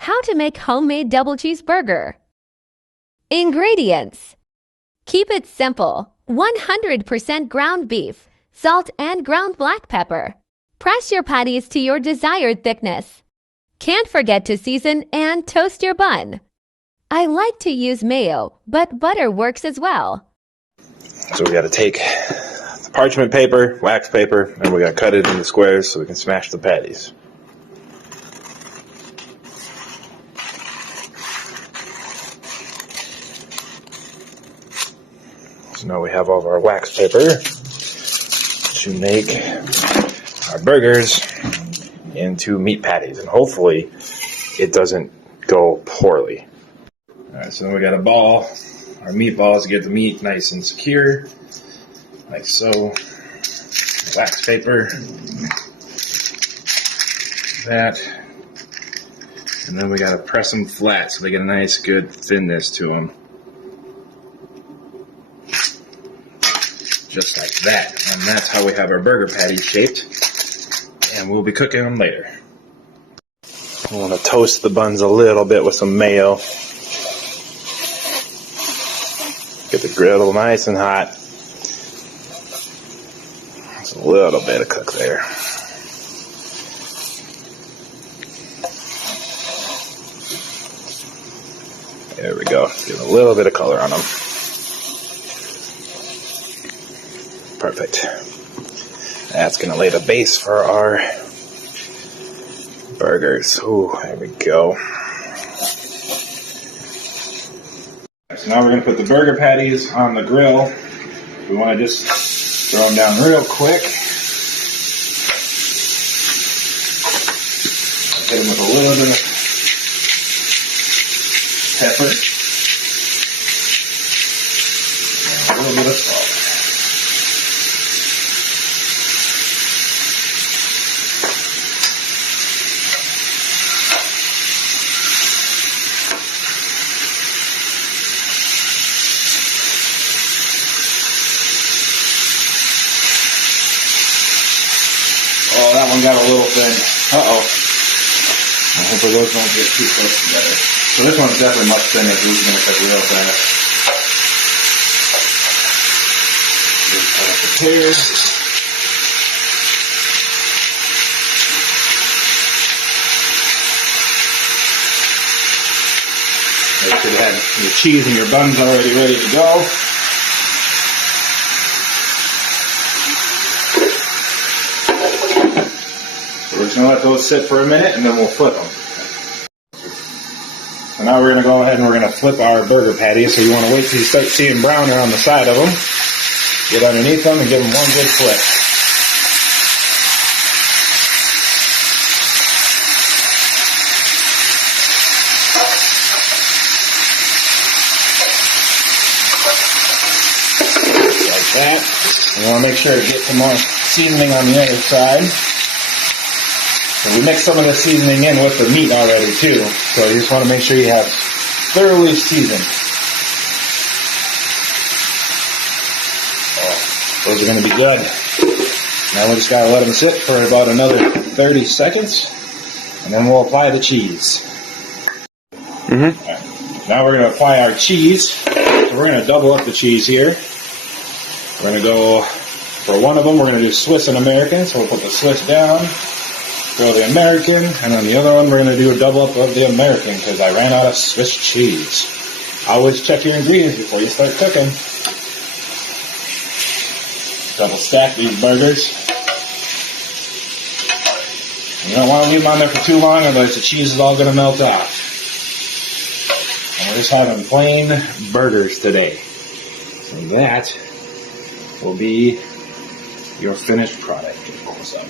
How to make homemade double cheeseburger. Ingredients. Keep it simple. 100% ground beef, salt and ground black pepper. Press your patties to your desired thickness. Can't forget to season and toast your bun. I like to use mayo, but butter works as well. So we got to take the parchment paper, wax paper, and we got to cut it into squares so we can smash the patties. So now we have all of our wax paper to make our burgers into meat patties, and hopefully it doesn't go poorly. Alright, so then we got a ball, our meatballs, to get the meat nice and secure, like so. Wax paper, that, and then we got to press them flat so they get a nice good thinness to them. Just like that, and that's how we have our burger patties shaped, and we'll be cooking them later. I want to toast the buns a little bit with some mayo. Get the griddle nice and hot. Just a little bit of cook there. There we go. Get a little bit of color on them. Perfect. That's going to lay the base for our burgers. Ooh, there we go. So now we're going to put the burger patties on the grill. We want to just throw them down real quick. Hit them with a little bit of pepper and a little bit of salt. Oh, that one got a little thin. Uh-oh. I hope those don't get too close together. So this one's definitely much thinner. This is going to cook real fast. Just kind of prepare. You should have your cheese and your buns already ready to go. We're just going to let those sit for a minute and then we'll flip them. So now we're going to go ahead and we're going to flip our burger patties. So you want to wait till you start seeing browner on the side of them. Get underneath them and give them one good flip. Like that. And you want to make sure to get some more seasoning on the other side. And we mix some of the seasoning in with the meat already too, so you just want to make sure you have thoroughly seasoned. Oh, those are going to be good. Now we just got to let them sit for about another 30 seconds, and then we'll apply the cheese. Right. Now we're going to apply our cheese. So we're going to double up the cheese here. We're going to go, for one of them, we're going to do Swiss and American, so we'll put the Swiss down. Throw the American, and on the other one we're going to do a double up of the American because I ran out of Swiss cheese. Always check your ingredients before you start cooking. Double stack these burgers. You don't want to leave them on there for too long, otherwise the cheese is all going to melt off. And we're just having plain burgers today. So that will be your finished product. So.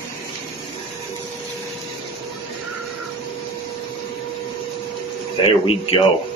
There we go.